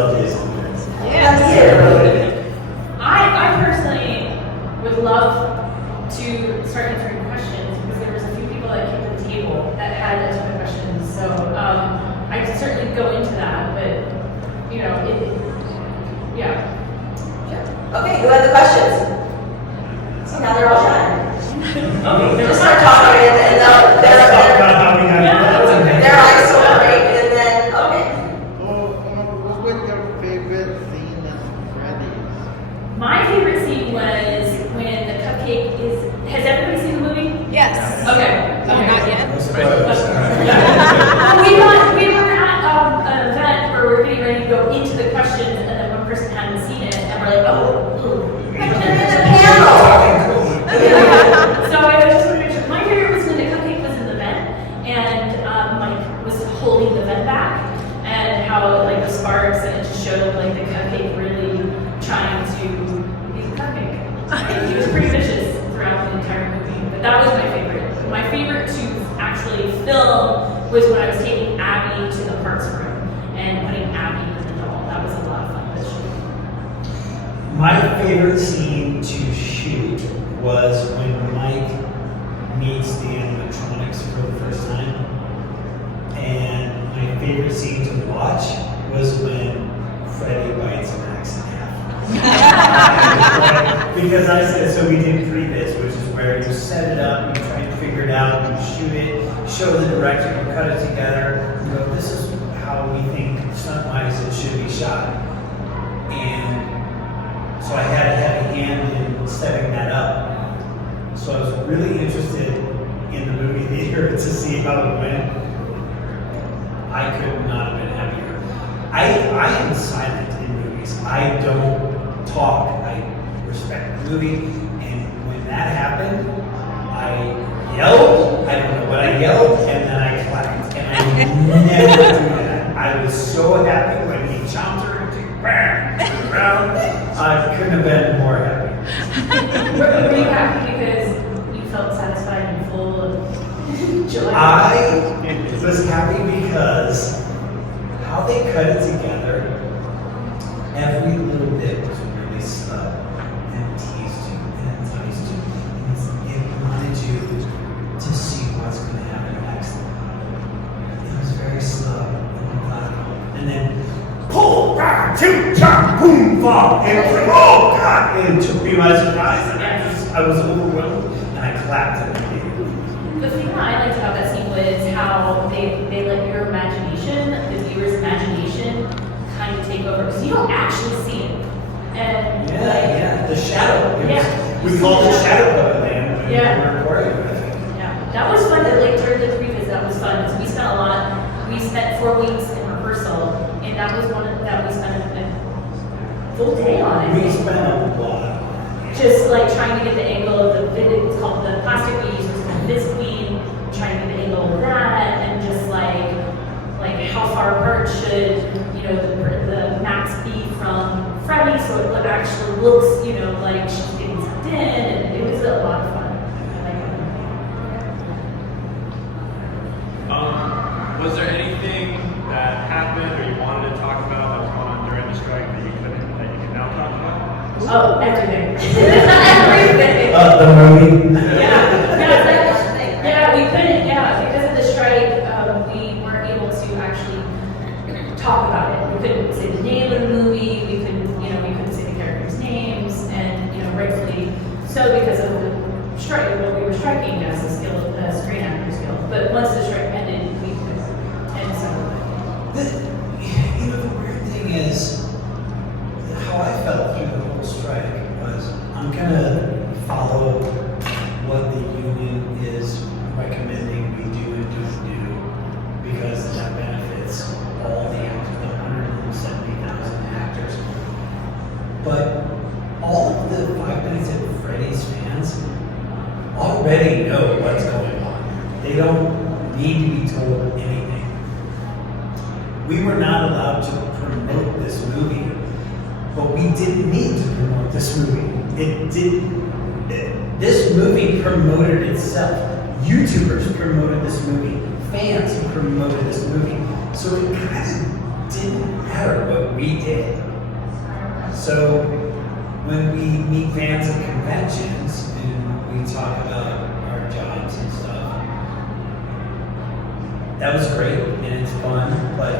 love Jason. I personally would love to start answering questions because there was a few people that came to the table that had a ton of questions. So I could certainly go into that, but you know, yeah. Okay, who had the questions? So now they're all done. Okay, Just start talking and then they're like so great and then, okay. What was your favorite scene in Freddy's? My favorite scene was when the cupcake is. Has everybody seen the movie? Yes. Okay. No, not yet. We were at an event where we're getting ready to go into the questions, and then one person hadn't seen it, and we're like, So I just want to make sure. My favorite was when the cupcake was in the vent, and Mike was holding the vent back, and how like the sparks, and it just showed like the cupcake really trying to be the cupcake. And he was pretty vicious throughout the entire movie, but that was my favorite. My favorite to actually film was when I was taking Abby to the parts room and putting Abby in the doll. That was a lot of fun to shoot. My favorite scene to shoot was when Mike meets the animatronics for the first time. And my favorite scene to watch was when Freddy bites Max in half. Because I said, so we did pre-bits, which is where you set it up, you try and figure it out, you shoot it, show the direction, you cut it together, you go, this is how we think stunt-wise it should be shot. And so I had a heavy hand in setting that up. So I was really interested in the movie theater to see how it went. I could not have been happier. I am silent in movies. I don't talk. I respect the movie. And when that happened, I yelled. I don't know what I yelled, and then I clapped. And I never do that. I was so happy when he chomped her into the ground. I couldn't have been more happy. Were you happy because you felt satisfied and full of joy? I was happy because how they cut it together, every little bit was really slow and teased you and enticed you. And it wanted you to see what's going to happen next. It was very slow and methodical. And then pull, rock, two, chop, boom, fall. And it was like, oh God! And it took me by surprise, and I was overwhelmed, and I clapped at the theater. The thing that I liked about that scene was how they let your imagination, the viewer's imagination, kind of take over. Because you don't actually see it. And Yeah, the shadow. Yeah. We called it Shadow Puppet Land when Yeah. we were recording with it. Yeah, that was fun. Like during the previs, that was fun. Because we spent a lot. We spent 4 weeks in rehearsal, and that was one that we spent a full day on it. We spent a lot. Just like trying to get the angle of it's called the plastic we used was called Miss Queen, trying to get the angle of that, and just like how far apart should the Max be from Freddy, so it actually looks like she's getting sucked in, and it was a lot of fun. Was there anything that happened or you wanted to talk about that was going on during the strike that you can now talk about? Oh, everything. Everything. The movie. We couldn't, because of the strike, we weren't able to actually talk about it. We couldn't say the name of the movie, we couldn't say the characters' names, and, rightfully so because of the strike, what we were striking as the Screen Actors Guild. But once the strike ended, we could, and so. The weird thing is, how I felt through the whole strike was, I'm gonna follow what the union is recommending we do and don't do, because that benefits all the actors, the 170,000 actors. But all of the 5 Nights at Freddy's fans already know what's going on. They don't need to be told anything. We were not allowed to promote this movie, but we didn't need to promote this movie. This movie promoted itself. YouTubers promoted this movie. Fans promoted this movie. So it kind of didn't matter what we did. So when we meet fans at conventions and we talk about our jobs and stuff, that was great and it's fun, but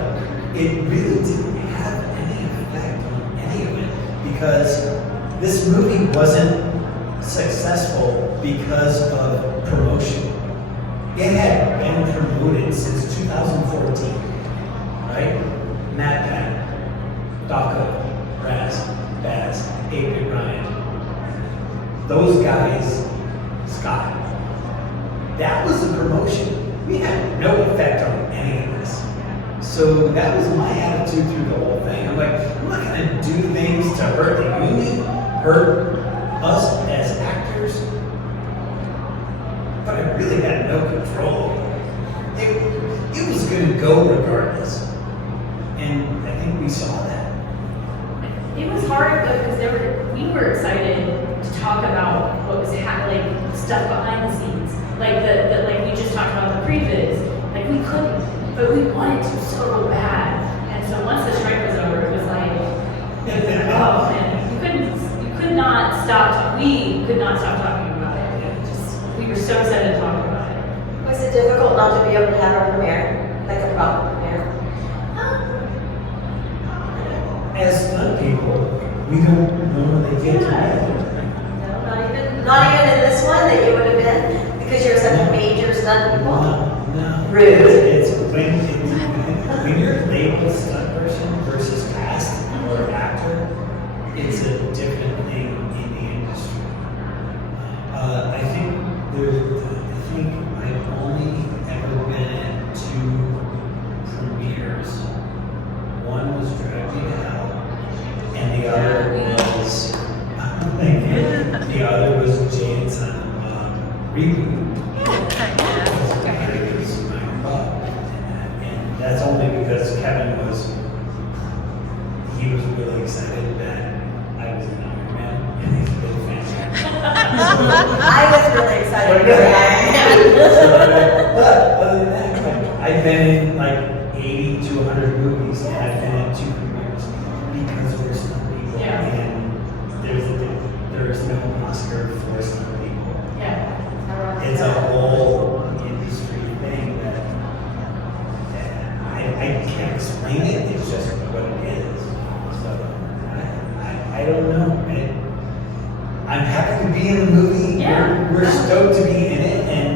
it really didn't have any effect on any of it because this movie wasn't successful because of promotion. It had been promoted since 2014, right? Matt Pat, Daco, Raz, Baz, David Ryan. Those guys, Scott. That was the promotion. We had no effect on any of this. So that was my attitude through the whole thing. I'm like, I'm not gonna do things to hurt the union, hurt us as actors, but I really had no control. It was gonna go regardless. And I think we saw that. It was hard though because we were excited to talk about what was happening, stuff behind the scenes, like the like we just talked about the previs. Like we couldn't, but we wanted to so bad. And so once the strike was over, it was like, oh man, you could not stop. We could not stop talking about it. We were so excited to talk about it. Was it difficult not to be able to have a premiere, like a proper premiere? As stunt people, we don't normally get to No, not even in this one that you would have been, because you're such a major stunt people. No. Rude. It's when you're labeled stunt person versus cast or actor, it's a different thing in the industry. I think I've only ever been at 2 premieres. One was Drag Me to Hell, and the other was Jay and Silent Reboot. And that's only because Kevin was really excited that I was an Iron Man, and he's a big fan. I was really excited for that. But other than that, I've been in like 80 to 100 movies, and I've been in 2 premieres because we're stunt people, Yeah. and there's no Oscar for stunt people. Yeah. It's a whole industry thing that I can't explain it. It's just what it is. So I don't know. I'm happy to be in the movie. Yeah. We're stoked to be in it, and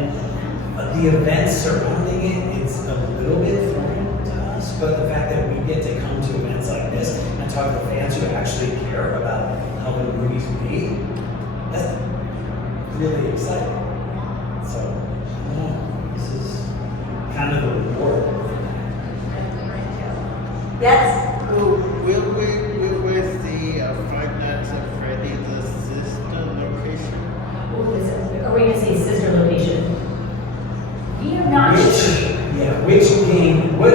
the events surrounding it, it's a little bit foreign to us. But the fact that we get to come to events like this and talk to fans who actually care about how the movie's made, that's really exciting. So, I don't know, this is kind of the reward. Yes? Will we see Five Nights at Freddy's sister location? Are we gonna say sister location? We are not sure. Which game, what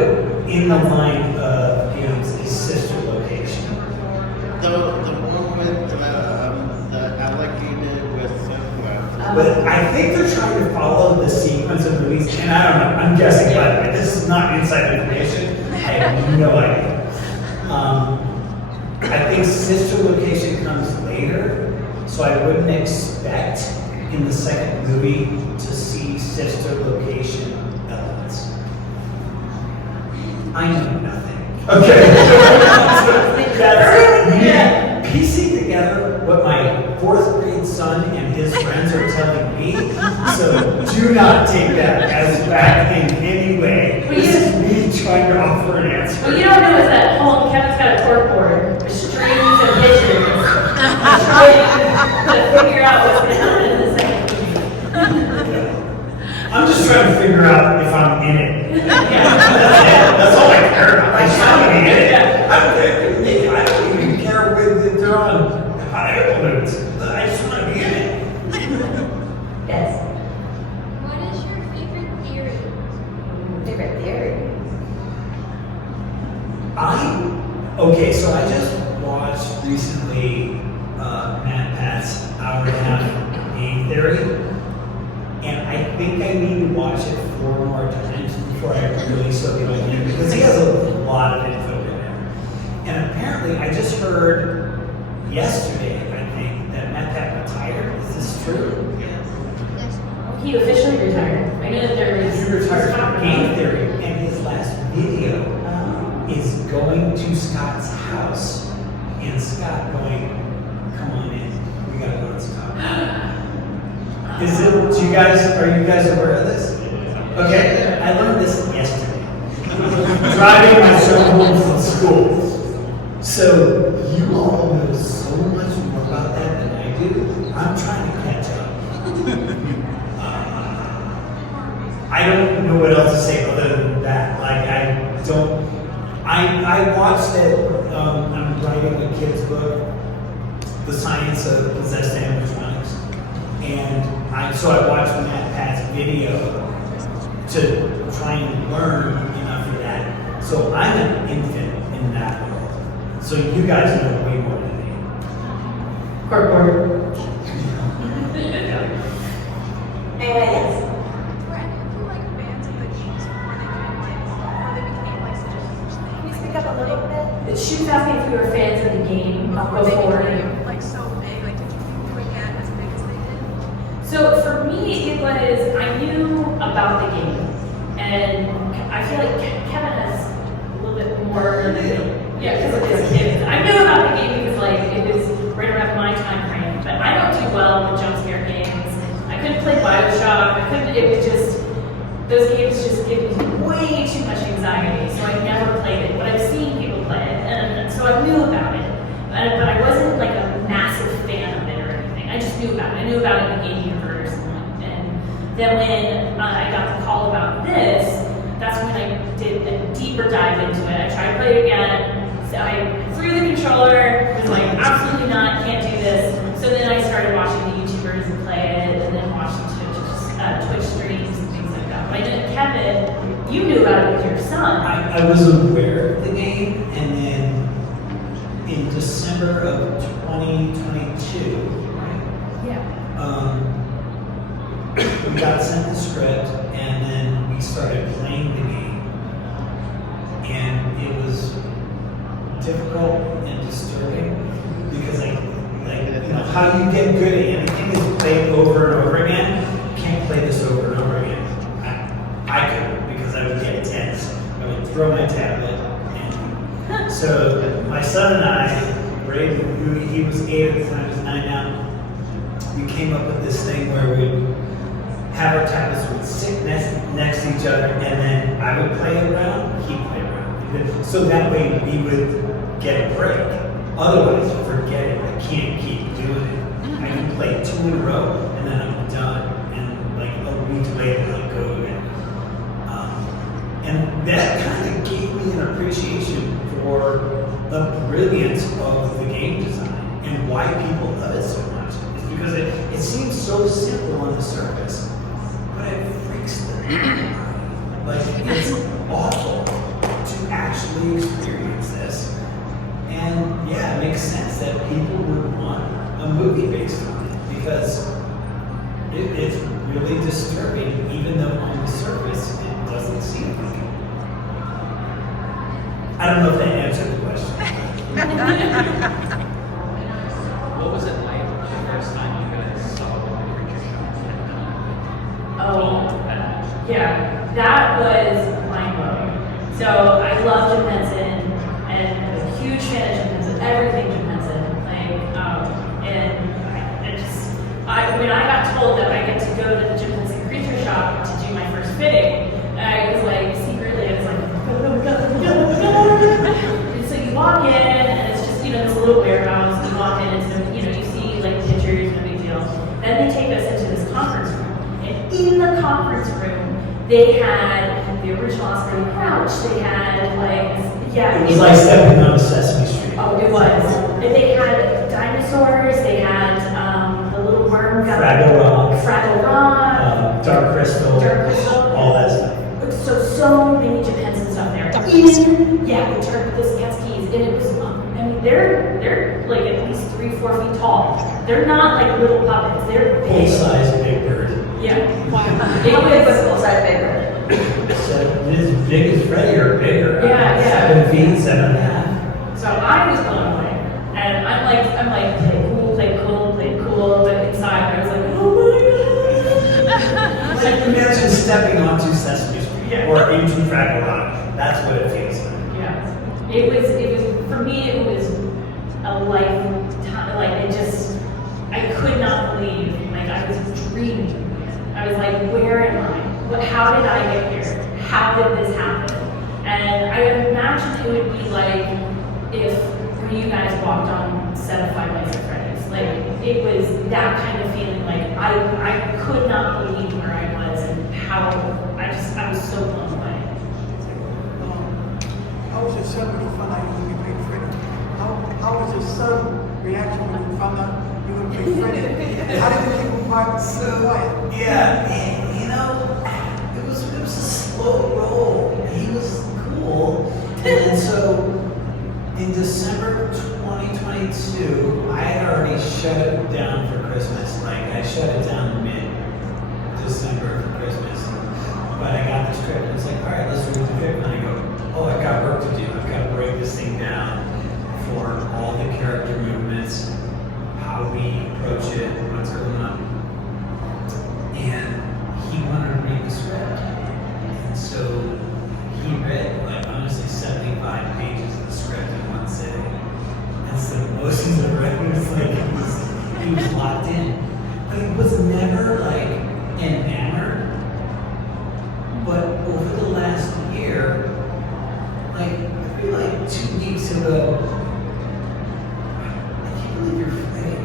in the line of games is sister location? The one with the alligator with sunglasses. But I think they're trying to follow the sequence of movies, and I don't know, I'm guessing, by the way, this is not inside information, I have no idea. I think sister location comes later, so I wouldn't expect in the second movie to see sister location elements. I know nothing. Okay. That's piecing together what my 4th grade son and his friends are telling me. So do not take that as fact in any way. This is me trying to offer an answer. What you don't know is that Kevin's got a corkboard with strings and pictures. Trying to figure out what's going to happen in the second. I'm just trying to figure out if I'm in it. Yeah. That's all I care about. I just want to be in it. I don't even care if they're on hot air balloons. I just want to be in it. Yes. What is your favorite theory? Favorite theory? Okay, so I just watched recently Matt Pat's hour and a half game theory, and I think I need to watch it 4 more times before I really soak it all in because he has a lot of info in And apparently, I just heard yesterday, I think, that Matt Pat retired. Is this true? Yes. He officially retired. I know that there was. He retired from game theory, and his last video is going to Scott's house, and Scott going, "Come on in, we gotta go to Scott." Is it? Are you guys aware of this? Okay, I learned this yesterday. Driving my son home from school. So you all know so much more about that than I do. I'm trying to catch up. I don't know what else to say other than that. Like, I watched it, I'm writing a kid's book, The Science of Possessed Animatronics. And so I watched Matt Pat's video to try and learn enough of that. So I'm an infant in that world. So you guys know way more than me. Anyway, yes. Were any of you like fans of the games before they became like such a huge thing? Can you speak up a little bit? She was asking if you were fans of the game Before they before. became like so big, like did you think they would get as big as they did? So for me, it was, I knew about the game. And I feel like Kevin has a little bit more than, yeah, because of his kids. I knew about the game because like it was right around my time frame. But I don't do well with jump scare games. I couldn't play Bioshock. It was just, those games just give me way too much anxiety. So I never played it. But I've seen people play it. And so I knew about it. But I wasn't like a massive fan of it or anything. I just knew about it. I knew about it in the game universe. And then when I got the call about this, that's when I did a deeper dive into it. I tried to play it again. So I threw the controller, was like, absolutely not, can't do this. So then I started watching the YouTubers and play it, and then watching Twitch streams and things like that. But I didn't, Kevin, you knew about it with your son. I was aware of the game, and then in December of 2022, Yeah. we got sent the script, and then we started playing the game, and it was difficult and disturbing because how you get good at anything is play it over and over again. You can't play this over and over again. I couldn't because I would get tense. I would throw my tablet, and so my son and I, Braden, he was 8 at the time, he was 9 now. We came up with this thing where we'd have our tablets would sit next to each other, and then I would play around, he'd play around. So that way we would get a break. Otherwise, forget it. I can't keep doing it. I can play 2 in a row, and then I'm done. And like a week later, I'll go to it. And that kind of gave me an appreciation for the brilliance of the game design and why people love it so much. It's because it seems so simple on the surface, but it freaks the hell out. Like, it's awful to actually experience this. And yeah, it makes sense that people would want a movie based on it because it's really disturbing, even though on the surface it doesn't seem like it. I don't know if that answered the question. What was it like the first time you guys saw the creature show? Oh, yeah, that was mind-blowing. So I love Jim Henson, and I'm a huge fan of Jim Henson, everything Jim Henson. When I got told that I get to go to the Jim Henson Creature Shop to do my first fitting, I was like, secretly, I was like, and so you walk in, and it's just, this little warehouse, you walk in, and you see like pictures, no big deal. Then they take us into this conference room, and in the conference room, they had the original Oscar the Grouch, they had It was like stepping on Sesame Street. Oh, it was. And they had dinosaurs, they had the little worm guy. Fraggle Rock. Dark Crystal. All that stuff. So many Jim Henson stuff there. The Sketskies. And it was, they're like at least 3-4 feet tall. They're not like little puppets, they're Full big. size Big Bird. Yeah. Wow. How big was full-size paper? So as big as Freddy or bigger. Yeah. 7 feet, 7.5. So like play cool, but inside I was like, oh my god. Like, imagine stepping onto Sesame Street Yeah. or into Fraggle Rock. That's what it feels like. Yeah, it was for me. It was a lifetime. Like it just, I could not believe. Like I was dreaming. I was like, where am I? How did I get here? How did this happen? And I imagine it would be like if you guys walked on set of Five Nights at Freddy's. Like it was that kind of feeling. Like I could not believe where I was and how I was so blown away. How was your son when you found out you were going to play Freddy? How was your son's reaction when you found out you were going to play Freddy? How did you keep him quiet? So quiet? Yeah, and, you know, it was a slow roll. He was cool. And so in December 2022, I had already shut it down for Christmas. Like I shut it down mid-December for Christmas. But I got the script and it's like, all right, let's read the script. And I go, oh, I've got work to do. I've got to break this thing down for all the character movements, how we approach it, what's going on. And he wanted to read the script. And so he read, like, honestly, 75 pages of the script in one sitting. And so most of the writing was like, he was locked in. But he was never, like, enamored. But over the last year, like, I feel like 2 weeks ago, I can't believe you're Freddy.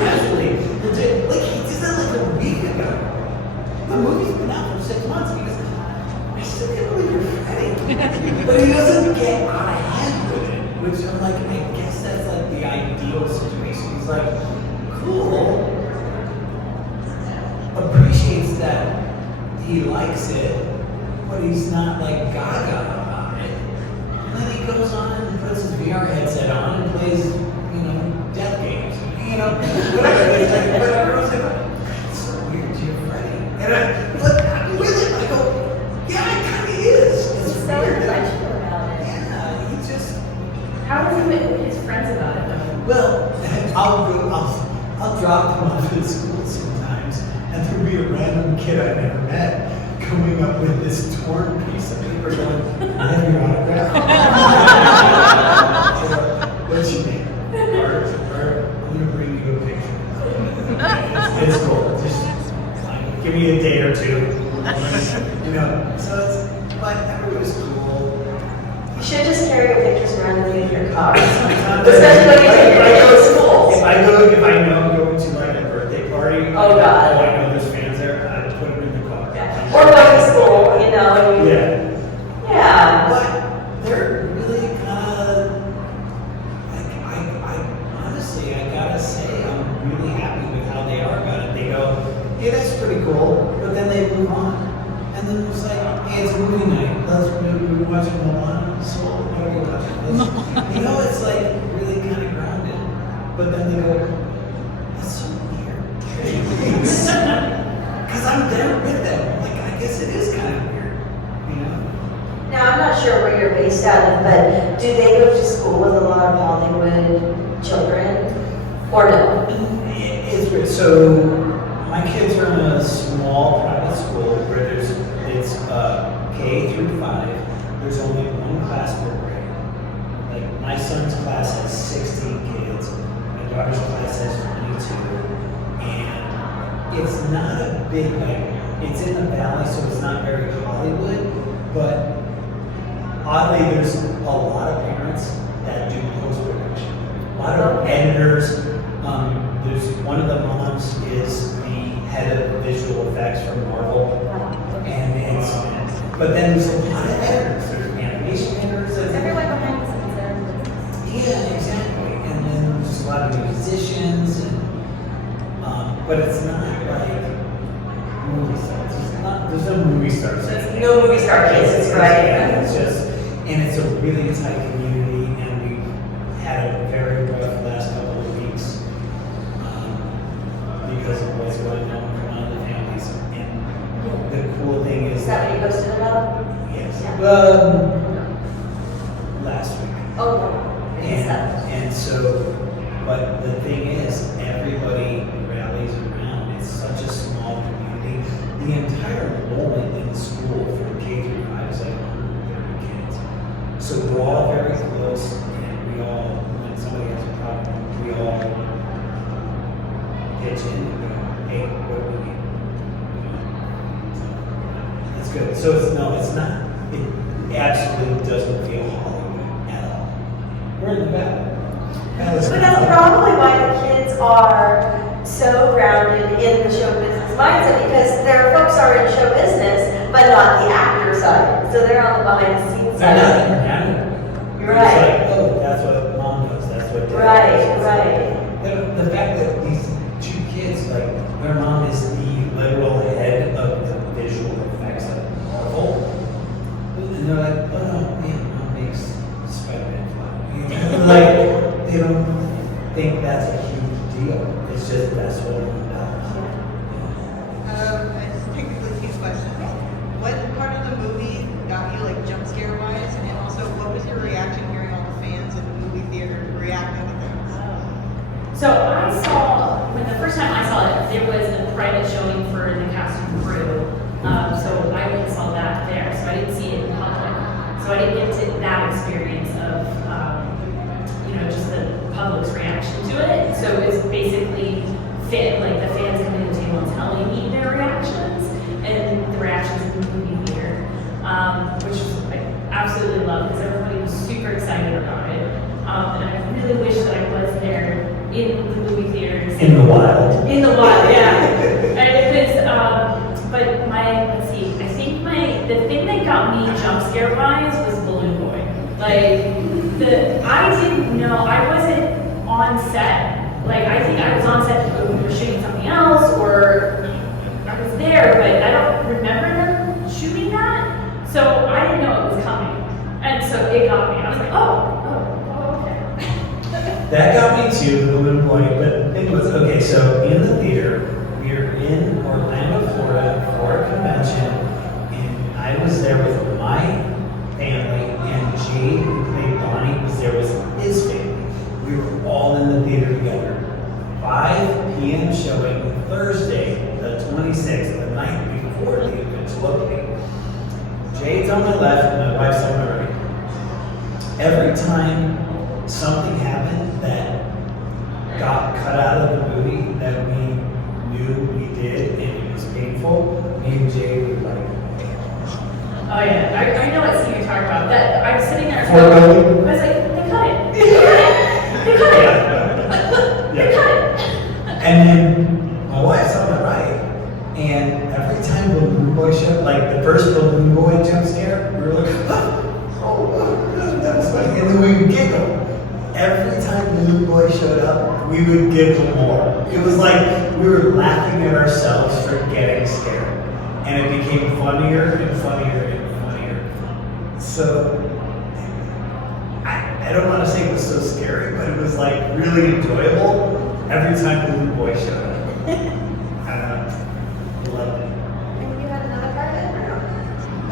Casually, legit, like, he did that like a week ago. The movie's been out for 6 months because I still can't believe you're Freddy. But he doesn't get out of hand with it, which I'm like, I guess that's like the ideal situation. He's like, cool, appreciates that he likes it, but he's not like gaga about it. And then he goes on and puts his VR headset on and plays, you know, death games. You know, whatever. It's like, whatever. I was like, it's so weird, you're Freddy. And I'm with it. I go, yeah, it kind of is. It's He's so weird. intellectual about it. Yeah, he just. How was he with his friends about it though? Well, I'll drop them off at school sometimes, and there'll be a random kid I never met coming up with this torn piece of paper going, I have your autograph. What's your name? Art. I'm gonna bring you a picture. It's cool. Just like, give me a day or two. You know, so it's, but everybody's cool. You should just carry your pictures around with you in your car. Especially Especially when you take your kids to school. If I know I'm going to like a birthday party, Oh, God. I know there's fans there, I put them in the car. Yeah. Or going to school, you know. And you, Yeah. Yeah. But they're really kind of, like, I honestly, I gotta say, I'm really happy with how they are about it. They go, yeah, that's pretty cool, but then they move on. And then it's like, hey, it's movie night. We're watching Moana, so what are we watching? You know, it's like really kind of grounded. But then they go, that's so weird. Because I'm there with them. Like, I guess it is kind of weird, you know? Now, I'm not sure where you're based out of, but do they go to school with a lot of Hollywood children? Or no? It's weird. So, my kids are in a small private school where it's K through 5. There's only one class per grade. Like, my son's class has 16 kids. My daughter's class has 22. And it's not a big, like, it's in the valley, so it's not very Hollywood. But oddly, there's a lot of parents that do post-production. A lot of editors. There's one of the moms is the head of visual effects from Marvel. And it's, but then there's a lot of editors. There's animation editors. So it's everyone behind the scenes there. Yeah, exactly. And then there's a lot of musicians, and, but it's not like movie stars. There's no movie stars. No movie star cases, right? Yeah, it's just, and it's a really tight community, and we've had a very rough last couple of weeks because of what's going on with one of the families. And the cool thing is Is that what you posted about? yes. Yeah. Well, last week. Oh, And so, but the thing is, everybody rallies around. It's such a small community. The entire enrollment in the school from K through 5 is like 130 kids. So we're all very close, and we all, when somebody has a problem, we all pitch in and go, hey, what do we need? That's good. So it's not. It absolutely doesn't feel Hollywood at all. We're in the valley. But that's probably why the kids are so grounded in the show business mindset, because their folks are in show business, but not the actor side. So they're on the behind the scenes They're not side. around. You're right. It's like, oh, that's what mom does. That's what dad does. Right. The fact that these two kids, like, their mom is the literal head of the visual effects of Marvel, and they're like, oh no, man, mom makes Spider-Man fly. Like, they don't think that's a huge deal. It's just that's what it's about. It's technically two questions. What part of the movie got you like jump scare wise, and also what was your reaction hearing all the fans in the movie theater reacting to things? So I saw, when the first time I saw it, there was a private showing for the cast and crew. So I went and saw that there. So I didn't see it in public. So I didn't get to that experience of, just the public's reaction to it. So it's basically like the fans coming to the table and telling me their reactions and the reactions in the movie theater, which I absolutely love because everybody was super excited about it. And I really wish that I was there in the movie theaters. In the wild. In the wild, yeah. And it was, but let's see, I think the thing that got me jump scare wise was Balloon Boy. Like, I didn't know, I wasn't on set. Like, I think I was on set, but we were shooting something else, or I was there, but I don't remember them shooting that. So I didn't know it was coming. And so it got me. I was like, oh, okay. That got me too, the little boy. But the thing was, okay, so in the theater, we were in Orlando, Florida for a convention, and I was there with my family, and Jade, who played Bonnie, was there with his family. We were all in the theater together. 5 p.m. showing Thursday, the 26th, the night before the event's located. Jade's on my left, and my wife's on my right. Every time something happened that got cut out of the movie that we knew we did and it was painful, me and Jade were like, Oh yeah, I know what scene you're talking about. That I was sitting there. I Foreboding? was like, they cut it. They cut it. They cut it. Yeah. They cut it. And then my wife's on my right, and every time Balloon Boy showed, like the first Balloon Boy jump scare, we were like, oh, that was funny. And then we would giggle. Every time Balloon Boy showed up, we would giggle more. It was like we were laughing at ourselves for getting scared. And it became funnier and funnier and funnier. So, I don't want to say it was so scary, but it was like really enjoyable every time Balloon Boy showed up. I don't know. Loved it. And you had another part of it?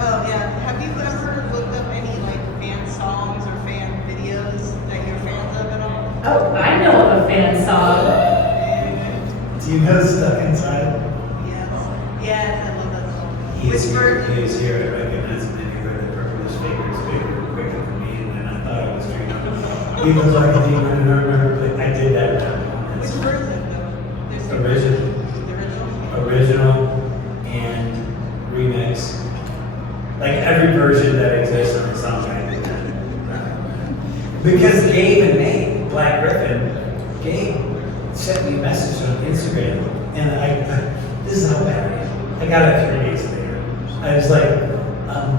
Oh yeah. Have you ever looked up any like fan songs or fan videos that you're fans of at all? Oh, I know of a fan song. Do you know Stuck Inside? Yes. Yes, I love that song. He Which is here, version? he is here, I recognize him anywhere. The purple speaker is bigger, quicker than me, and then I thought I was dreaming. He was like a demon, and I remember, I did that now. Which version though? There's two Original. versions. The original? Original and remix. Like every version that exists on the song, I did that. Because Gabe and Nate, Black Griffin, Gabe sent me a message on Instagram, and this is how bad I am. I got it 3 days later. I was like,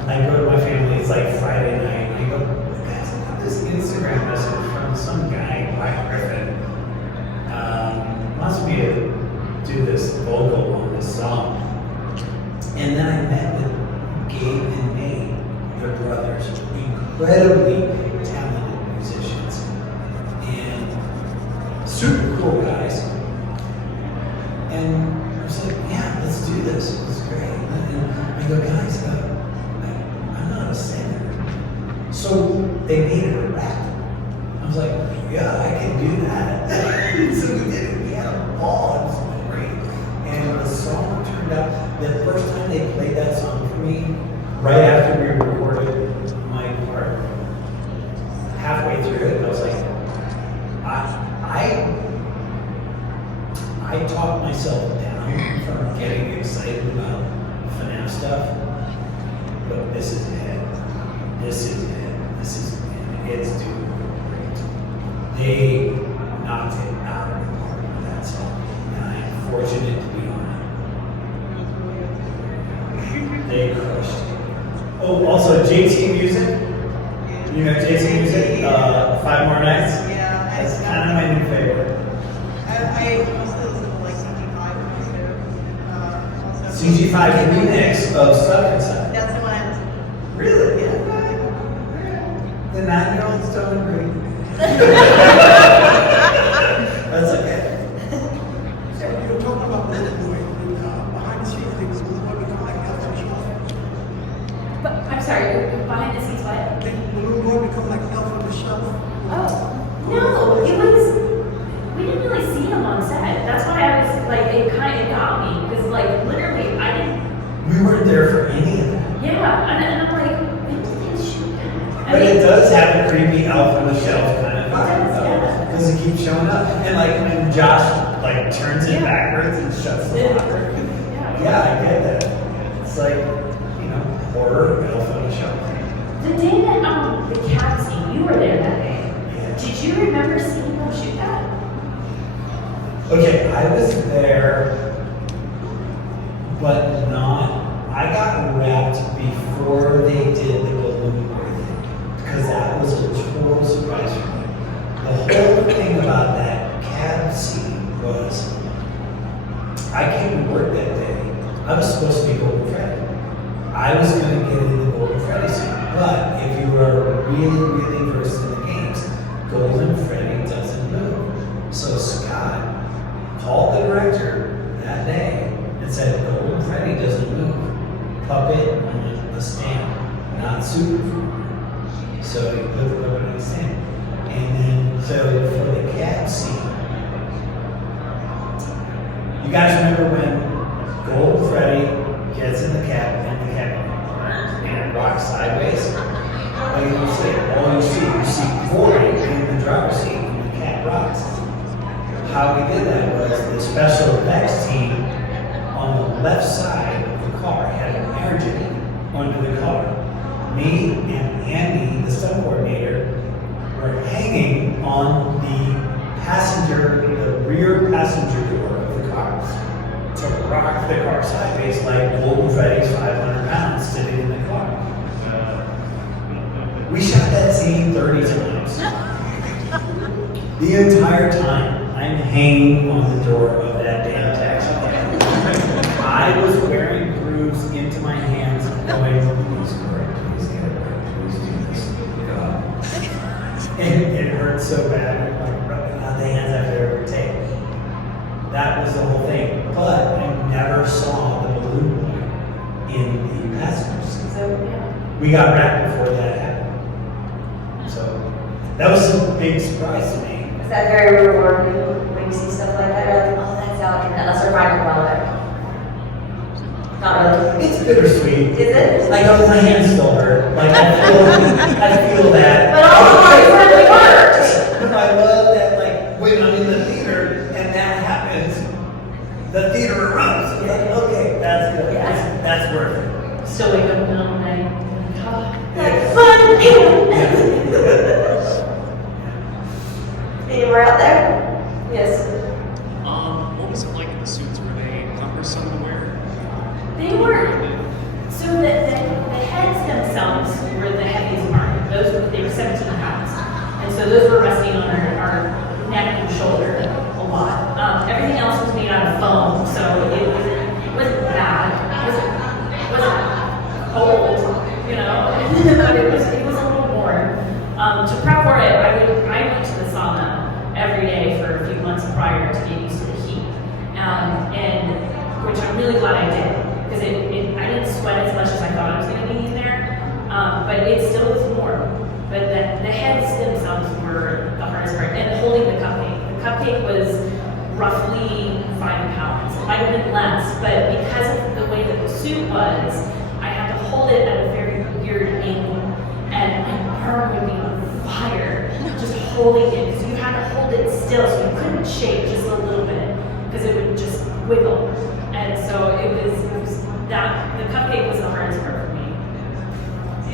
I go to my family, it's like Friday night, and I go, guys, I got this Instagram message from some guy, Black Griffin. Wants me to do this vocal on this song. And then I met with Gabe and Nate, their brothers, incredibly talented musicians, and super cool guys. And I was like, yeah, let's do this. It's great. And I go, guys, I'm not a singer. So they made it a rap. I'm was like, yeah, I can do that. So we did it. We had a ball. It was great. And the song turned out, the first time they played that song for me, right after we recorded my part, halfway through it, I was like, I talked myself down from getting excited about FNAF stuff, but this is it. This is it. This is it. It's doing great. They knocked it out of the park with that song, and I am fortunate to be on it. They crushed it. Oh, also JT Music. You know JT Music? 5 More Nights? Yeah. That's kind of my new favorite. I mostly listen to like CG5 when I was there. Also CG5 remix of Stuck Inside. That's the one I listen to. Really? Yeah. The 9-year-olds don't agree. That's okay. So you were talking about Little Boy, and behind the scenes, it was what we call like elf on the shelf. But I'm sorry, behind the scenes, what? Did the little boy become like elf on the shelf? Oh, no, it was, we didn't really see him on set. That's why I was like, it kind of got me, because like literally, I didn't, We weren't there for any of that. yeah, and I'm like, when did they shoot that? I But mean, it does have a creepy elf on the shelf kind of vibe, It does, yeah. because it keeps showing up. And like when Josh like turns it Yeah. backwards and shuts the locker. Yeah. Yeah, I get that. It's like, you know, horror elf on the shelf. The day that the cab scene, you were there that day. Yeah. Did you remember seeing them shoot that? Okay, I was there, but not. I got wrapped before they did the balloon boy thing, because that was a total surprise for me. The whole thing about that cab scene was, I came to work that day. I was supposed to be Golden Freddy. I was going to get in the Golden Freddy scene, but if you are really, really versed in the games, Golden Freddy doesn't move. So Scott called the director that day and said, Golden Freddy doesn't move. Puppet on a stand, not super. So he put the puppet on a stand. And then, so for the cab scene, you guys remember when Golden Freddy gets in the cab and the cab and it rocks sideways? Well, you don't see it. All you see Corey in the driver's seat and the cab rocks. How we did that was the special effects team on the left side of the car had an air jacket under the car. Me and Andy, the stunt coordinator, were hanging on the rear passenger door of the car to rock the car sideways like Golden Freddy's 500 pounds sitting in the car. We shot that scene 30 times. The entire time, I'm hanging on the door of that damn taxi cab. I was wearing grooves into my hands, going, please, Corey, please get it right, please do this. God. And it hurt so bad, like rubbing out the hands after every take. That was the whole thing. But I never saw the balloon boy in the passenger seat. So, yeah. We got wrapped before that happened. So that was a big surprise to me. Is that very rewarding when you see stuff like that? You're like, oh, that's out. Unless they're finding well there. Not really. It's bittersweet. Is it? I know my hands still hurt. Like I feel that. But also, it really worked. But I love that, like, when I'm in the theater and that happens, the theater erupts. It's like, okay, that's good. Yeah. That's worth it. Still wake up in the middle of the night. Like, fun! Anywhere out there? Yes. What was it like in the suits? Were they cumbersome to wear? They were, so the heads themselves were the heaviest part. They were 17 pounds. And so those were resting on our neck and shoulder a lot. Everything else was made out of foam, so it wasn't bad. It wasn't cold, you know, but it was a little warm. To prep for it, I went to the sauna every day for a few months prior to get used to the heat. And which I'm really glad I did. Because I didn't sweat as much as I thought I was going to be in there, but it still was warm. But the heads themselves were the cupcake was roughly 5 pounds. It might have been less, but because of the way that the suit was, I had to hold it at a very weird angle, and my arm would be on fire just holding it, because you had to hold it still, so you couldn't shake just a little bit, because it would just wiggle. And so it was that the cupcake was the hardest part for me.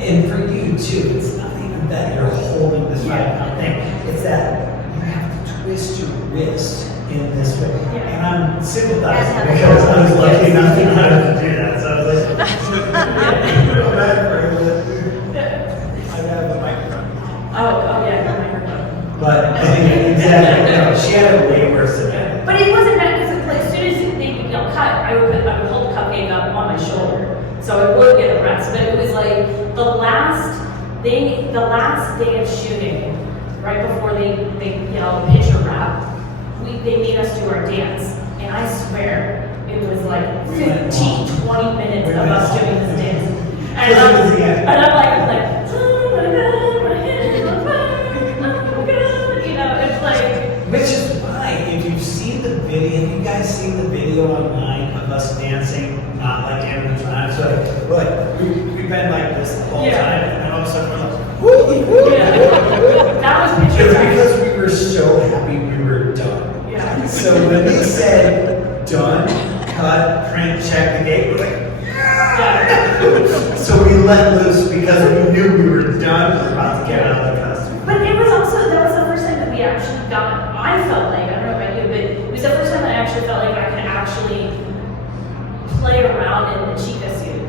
And for you too, it's not even that you're holding this Yeah. thing. It's that you have to twist your wrist in this way. Yeah. And I'm sympathizing And have because I was a- lucky enough to know how to do that. So I was like, I feel bad for her. I have a microphone. Oh yeah, I remember. But exactly, no, she had it way worse than that. But it wasn't bad because like, as soon as they cut, I would hold the cupcake up on my shoulder, so I would get a rest. But it was like the last day of shooting, right before they picture wrap, they made us do our dance, and I swear it was like 15, 20 minutes of us doing this dance, and I'm like, oh my god, my head on fire, oh my god, it's like. Which is why, if you've seen the video, have you guys seen the video online of us dancing, not like animatronics? So like, we've been like this the whole Yeah. time, and then all of a sudden we're like, woo, woo. Yeah. That was It picture was time. because we were so happy we were done. Yeah. So when they said done, cut, print, check the gate, we're like, yeah! So we let loose because we knew we were done, we were about to get out of the costume. But it was also, that was the first time that we actually got, I felt like, I don't know about you, but it was the first time that I actually felt like I could actually play around in the Chica suit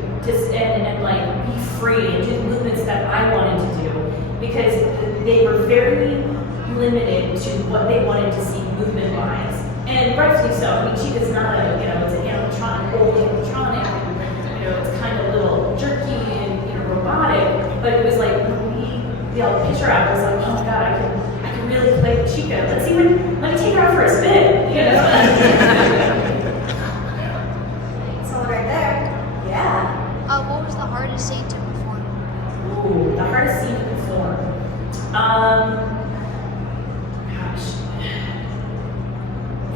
and like be free and do the movements that I wanted to do, because they were very limited to what they wanted to see movement wise. And rightfully so. I mean, Chica's not a, it's an animatronic, old animatronic, and, it's kind of a little jerky and, robotic, but it was like, when we, picture out, I was like, oh my god, I can really play with Chica. Let me take her out for a spin, Someone right there. Yeah. What was the hardest scene to perform? Ooh, the hardest scene to perform. Gosh.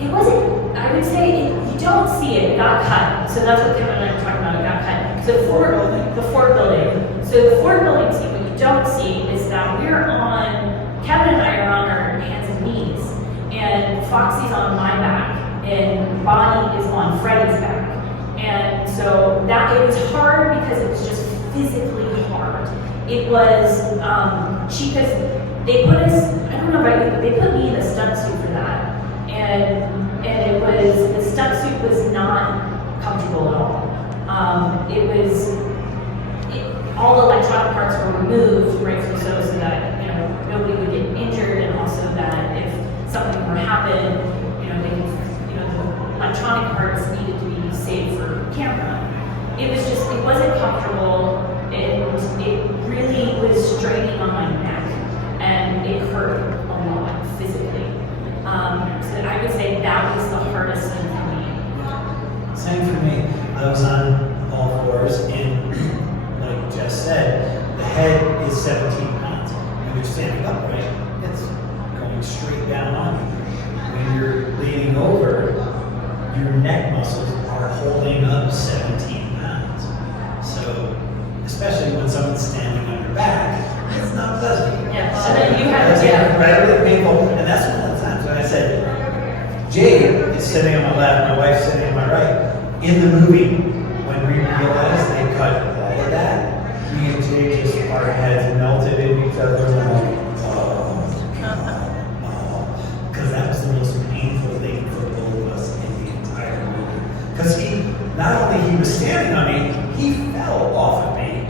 It wasn't, I would say, you don't see it, it got cut. So that's what Kevin and I were talking about, it got cut. So the Ford building. So the Ford building scene, what you don't see is that Kevin and I are on our hands and knees, and Foxy's on my back, and Bonnie is on Freddy's back. And so it was hard because it was just physically hard. It was, Chica's, they put us, I don't know about you, but they put me in a stunt suit for that. And the stunt suit was not comfortable at all. All the electronic parts were removed, rightfully so that, nobody would get injured, and also that if something were to happen, they could, the electronic parts needed to be saved for camera. It wasn't comfortable, and it really was straining on my neck, and it hurt a lot physically. So I would say that was the hardest thing for me. Same for me. I was on all fours, and like Jess said, the head is 17 pounds. When you're standing upright, it's going straight down on you. When you're leaning over, your neck muscles are holding up 17 pounds. So, especially when someone's standing on your back, it's not pleasant. Yeah, So, and then you have it's to- incredibly painful. And that's one of the times when I said, Jade is sitting on my left, my wife's sitting on my right. In the movie, when we realized they cut all of that, me and Jade just, our heads melted in each other, and we're like, because that was the most painful thing for both of us in the entire movie. Because not only he was standing on me, he fell off of me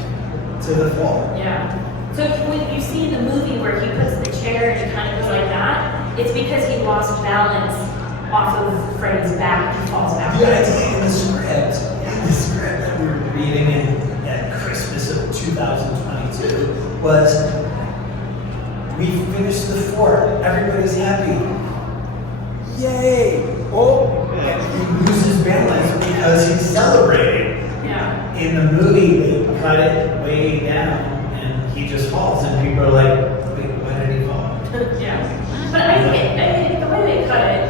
to the floor. Yeah. So when you see in the movie where he puts the chair and it kind of goes like that, it's because he lost balance off of Freddy's back and he falls back. The idea in the script that we were reading at Christmas of 2022 was, we finished the fort, everybody's happy. Yay! Oh, and he loses balance because he's celebrating. Yeah. In the movie, they cut it way down and he just falls, and people are like, wait, why did he fall? Yeah. But I think the way they cut it,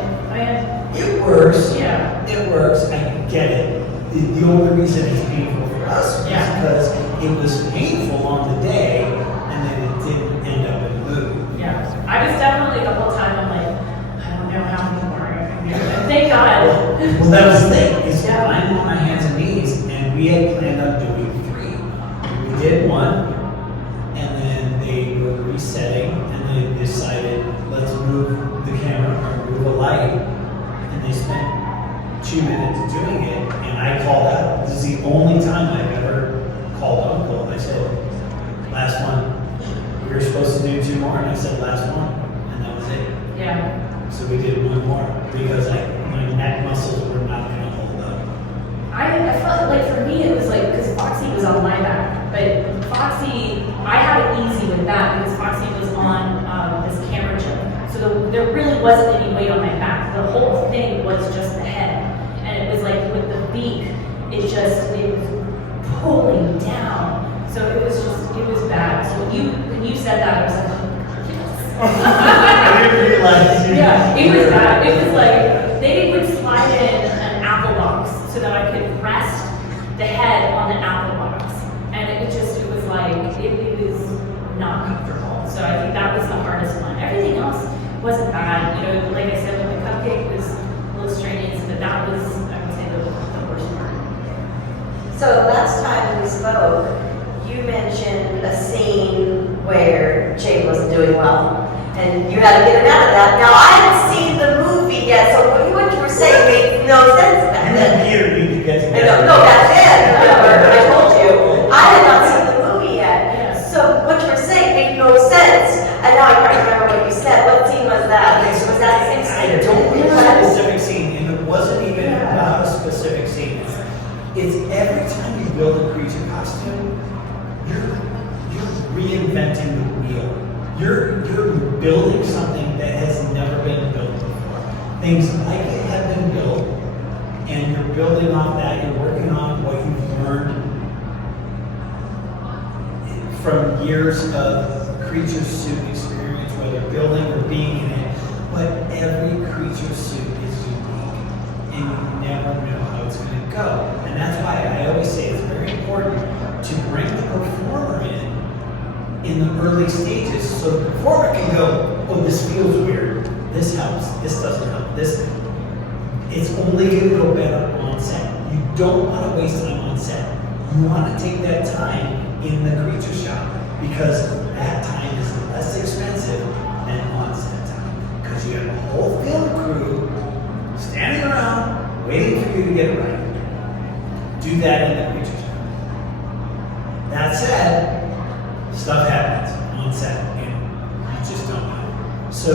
It works. Yeah. It works. I get it. The only reason it's painful for us was Yeah. because it was painful on the day, and then it didn't end up in the movie. yeah. I was definitely the whole time, I'm like, I don't know how many more I can do. And thank God. Well, that was the thing. Is Yeah. I'm on my hands and knees, and we had planned on doing 3. We did 1, and then they were resetting, and they decided let's move the camera or move a light, and they spent 2 minutes doing it, and I called out. This is the only time I've ever called Uncle. I said, last one. We were supposed to do 2 more, and I said last one, and that was it. Yeah. So we did 1 more because my neck muscles were not going to hold up. I felt like for me it was like, because Foxy was on my back, but Foxy, I had it easy with that because Foxy was on this camera chip. So there really wasn't any weight on my back. The whole thing was just the head. And it was like with the beak, it was pulling down. So it was bad. So when you said that, I was like, I didn't realize you. yeah, it was bad. It was like they would slide in an apple box so that I could rest the head on the apple box, and it was like it was not comfortable. So I think that was the hardest one. Everything else wasn't bad. You know, like I said, with the cupcake was a little strenuous, but that was, I would say, the worst part. So last time we spoke, you mentioned a scene where Jay wasn't doing well, and you had to get him out of that. Now, I haven't seen the movie yet, so what you were saying made no sense back You then. and Peter need to get I together. don't know, back then, remember, I told you, I had not seen the movie yet. Yes. So what you were saying made no sense, and now I can't remember what you said. What scene was that? Was that the same scene? I don't remember a specific scene, and it wasn't even about a specific scene. It's every time you build a creature costume, you're reinventing the wheel. You're building something that has never been built before. Things like it have been built, and you're building off that. You're working on what you've learned from years of creature suit experience, whether building or being in it. But every creature suit is unique, and you never know how it's going to go. And that's why I always say it's very important to bring the performer in the early stages, so the performer can go, oh, this feels weird, this helps, this doesn't help, this. It's only going to go better on set. You don't want to waste time on set. You want to take that time in the creature shop, because that time is less expensive than on-set time. Because you have a whole film crew standing around waiting for you to get it right. Do that in the creature shop. That said, stuff happens on set, and you just don't know. So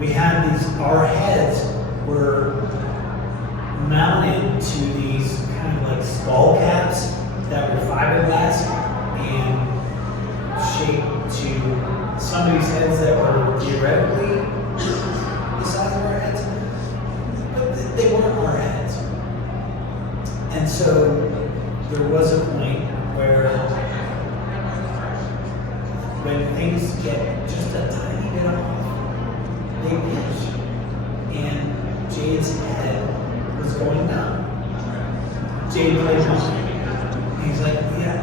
we had our heads were mounted to these kind of like skull caps that were fiberglass and shaped to somebody's heads that were theoretically the size of our heads, but they weren't our heads. And so there was a point where when things get just a tiny bit off, they pinch. And Jade's head was going down. Jade played mom. He's like, yeah,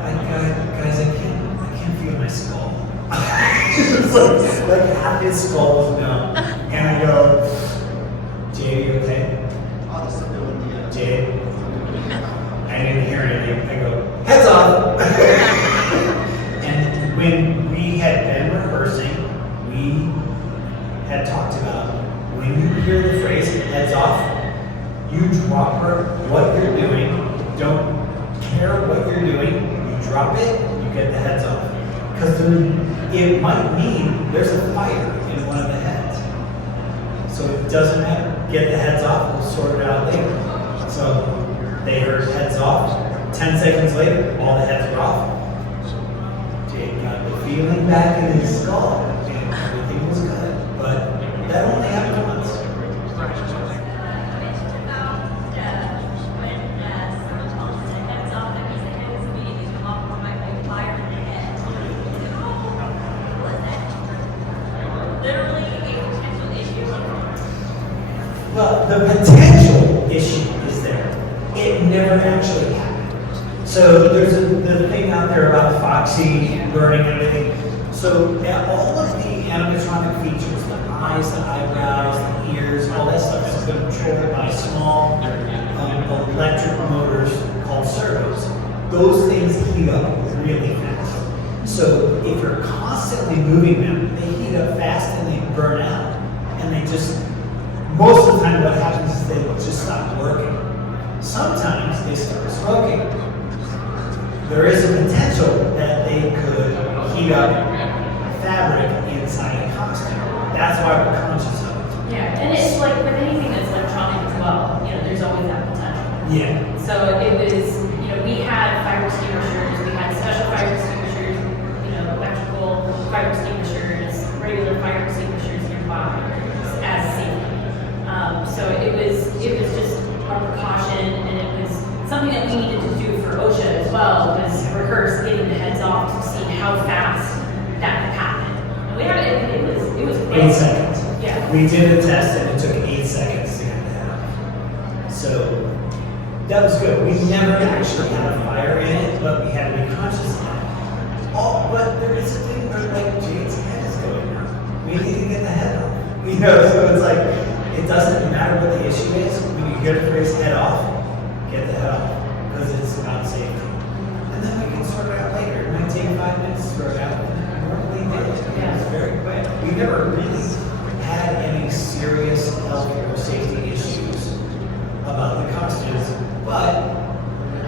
guys, I can't feel my skull. It was like half his skull was numb. And I go, Jade, you okay? Jade? I didn't hear anything. I go, heads off. And when we had been rehearsing, we had talked about when you hear the phrase heads off, you drop what you're doing. Don't care what you're doing. You drop it, you get the heads off. Because it might mean there's a fire in one of the heads. So it doesn't matter. Get the heads off, we'll sort it out later. So they heard heads off. 10 seconds later, all the heads were off. Jake got the feeling back in his skull, and everything was good. But that only happened once. Literally, the potential issue is there. It never actually happened. So there's the thing out there about Foxy burning everything. So all of the animatronic features, the eyes, the eyebrows, the ears, all that stuff is controlled by small electric motors called servos. Those things heat up really fast. So if you're constantly moving them, they heat up fast and they burn out. And they just, most of the time what happens is they just stop working. Sometimes they start smoking. There is a potential that they could heat up fabric inside a costume. That's why we're conscious of it. Yeah, and it's like with anything that's electronic as well, there's always that potential. Yeah. So it was, we had fire extinguishers, we had special fire extinguishers, electrical fire extinguishers, regular fire extinguishers nearby as safety. So it was just a precaution, and it was something that we needed to do for OSHA as well, was rehearse getting the heads off to see how fast that could happen. And we had it was 8 seconds. Yeah. We did a test and it took 8 seconds to get that out. So that was good. We never actually had a fire in it, but we had to be conscious of that. But there is a thing where like Jade's head is going out. We need to get the head off. So it's like it doesn't matter what the issue is. When you hear the phrase head off, get the head off. Because it's about safety. And then we can sort it out later. It might take 5 minutes to sort it out. Normally it was very quick. We never really had any serious health or safety issues about the costumes, but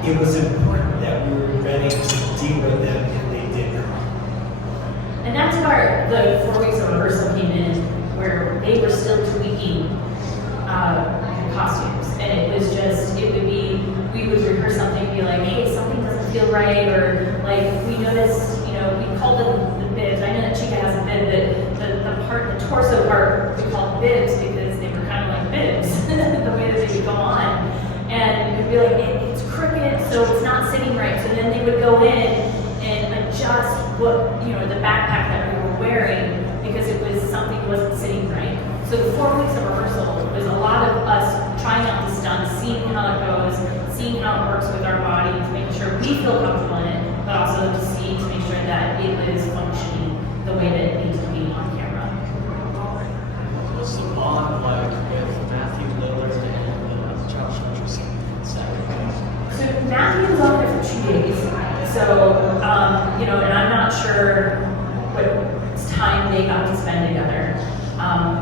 it was important that we were ready to deal with them if they did come. And that's where the 4 weeks of rehearsal came in, where they were still tweaking the costumes. And it was just, we would rehearse something and be like, hey, something doesn't feel right, or like, we noticed, we called them the bibs. I know that Chica has a bib, but the torso part, we called bibs because they were kind of like bibs, the way that they would go on. And we'd be like, it's crooked, so it's not sitting right. So then they would go in and adjust the backpack that we were wearing because it was something wasn't sitting right. So the 4 weeks of rehearsal was a lot of us trying out the stunts, seeing how it goes, seeing how it works with our bodies, making sure we feel comfortable in it, but also to make sure that it was functioning the way that it needs to be on camera. What's the bond like with Matthew Lillard and Josh Hutcherson? So Matthew was on there for 2 days. So, and I'm not sure what time they got to spend together.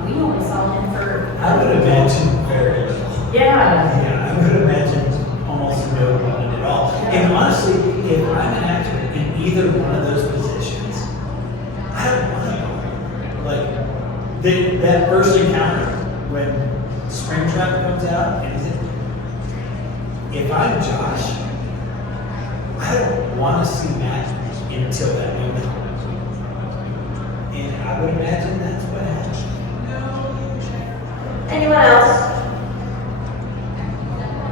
We only saw him for... I would imagine very little. Yeah. Yeah, I would imagine almost no one at all. And honestly, if I'm an actor in either one of those positions, I don't want to go. Like, that first encounter when Springtrap comes out, and if I'm Josh, I don't want to see Matt until that moment. And I would imagine that's what happened. Anyone else?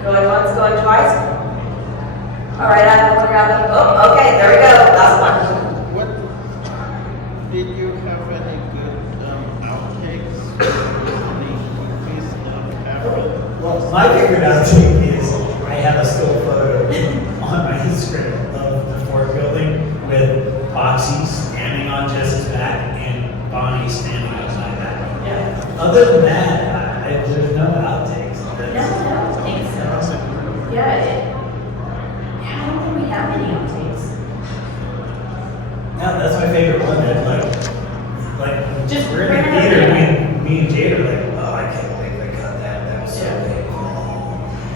Going once, going twice? All right, I have one wrap up. Oh, okay, there we go. Last one. What did you have any good outtakes? Any piece of Africa? Well, my favorite outtake is I have a still photo on my Instagram of the Ford building with Foxy standing on Jess's back and Bonnie standing on my back. Yeah. Other than that, there's no outtakes. No, I don't think so. Yeah, I don't think we have any outtakes. No, that's my favorite one. That like Just we're in the bring it theater. up. Me and Jade are like, oh, I can't believe they cut that. That was so big.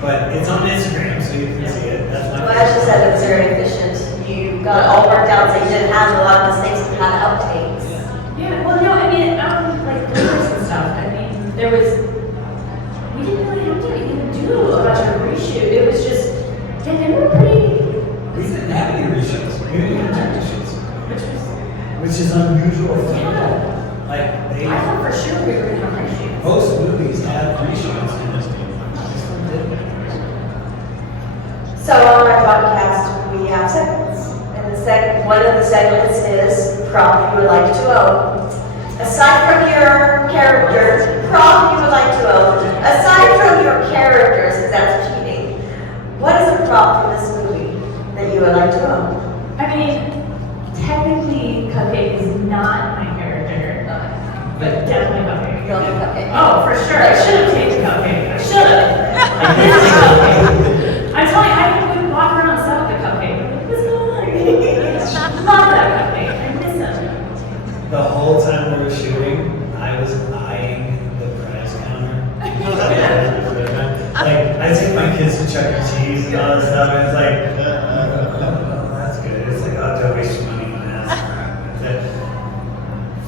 But it's on Instagram, so you can see it. That's my Well, as you said, it was very efficient. You got it all worked out, so you didn't have a lot of mistakes, but had outtakes. Yeah, well, no, I mean, like lyrics and stuff. I mean, we didn't really have to even do a bunch of reshoot. It was just, they were pretty. We didn't have any reshoots. We didn't have any reshoots, Which which is unusual for Yeah. Like they, I thought for sure we were going to have reshoots. most movies have reshoots, and this one didn't. So on our podcast, we have segments. And one of the segments is Prop You Would Like to Own. Aside from your character, prop you would like to own? Aside from your characters, because that's cheating, what is a prop from this movie that you would like to own? I mean, technically, Cupcake is not my character, but definitely Cupcake. You'll have Cupcake. Oh, for sure. I should have taken Cupcake. I should have. I miss Cupcake. I'm telling you, I would walk around and sell the Cupcake. What's going on? Love that Cupcake. I miss him. The whole time we were shooting, I was eyeing the prize counter. Like, I take my kids to Chuck E. Cheese and all this stuff, and it's like, oh, that's good. It's like, oh, don't waste your money on that.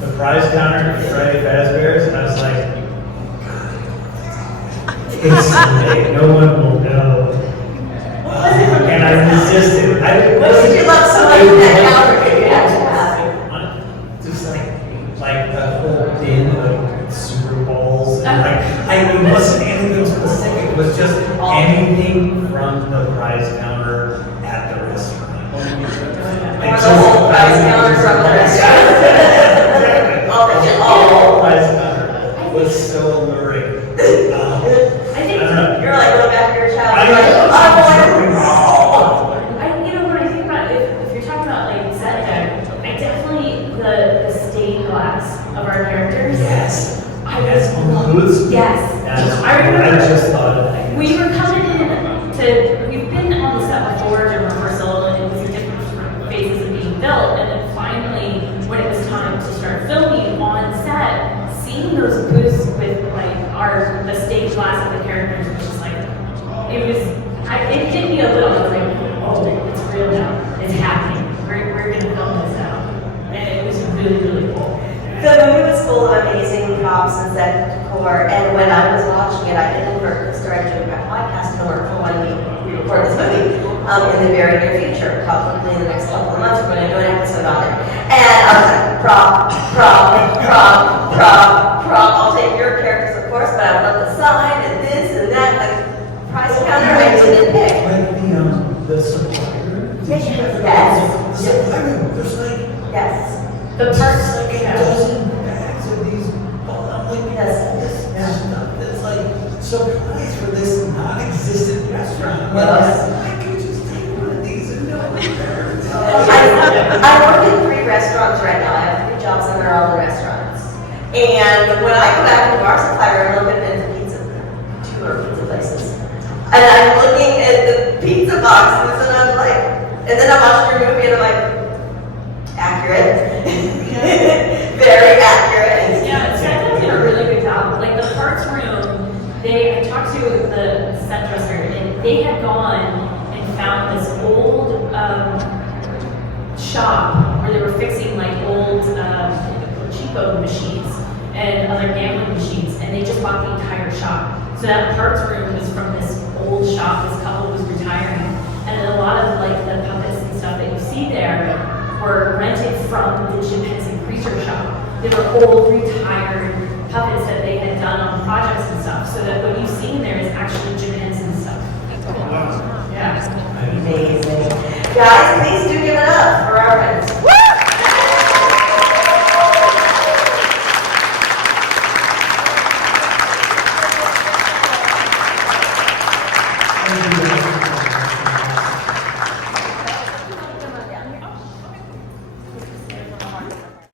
The prize counter for Freddy Fazbear's, and I was like, God, it's Sunday, no one will know. And I resisted. What did you love so much in that counter? Could you actually have? Just like the whole bin of Super Bowls, and it wasn't anything specific. It was just anything from the prize counter at the restaurant. Or the whole prize counter from the restaurant. All prize counter was so alluring. I think You're like, go back to your child. I You're like, know. when I think about it, if you're talking about like set deck, I definitely the stained glass of our characters. Yes. I Yes, just on the love- hoods. Yes. I just thought of that. We were coming we've been on the set before during rehearsal, and it was in different phases of being built, and then finally, when it was time to start filming on set, seeing those booths with like the stage glass of the characters was just like, it hit me a little. I was like, oh, it's real now. It's happening. We're gonna film this now, and it was really, really cool. The movie was full of amazing props and set decor, and when I was watching it, I didn't work this director doing my podcast and work for when we record this movie in the very near future, probably in the next couple of months. We're going to do an episode on it. And I was like, prop. I'll take your characters, of course, but I would love the sign and this and that. Like, price counter, I didn't pick. Like the supplier. Yes. Supplier. There's like Yes. The parts, like a dozen bags of these. I'm like, Yes. this stuff that's like supplies for this non-existent restaurant. Yes. I could just take one of these and no one there. I work in 3 restaurants right now. I have 3 jobs and they're all in restaurants. And when I go back into our supplier, I'm looking at the pizza, 2 are pizza places. And I'm looking at the pizza boxes and I'm like, and then I'm watching your movie and I'm like, accurate. Very accurate. Yeah, Seth did a really good job. Like the parts room, I talked to the set dresser, and they had gone and found this old shop where they were fixing like old cheapo machines and other gambling machines, and they just bought the entire shop. So that parts room was from this old shop. This couple was retiring, and a lot of like the puppets and stuff that you see there were rented from the Jim Henson Creature Shop. They were old, retired puppets that they had done on projects and stuff, so that what you see in there is actually Jim Henson stuff. Yeah. Amazing. Guys,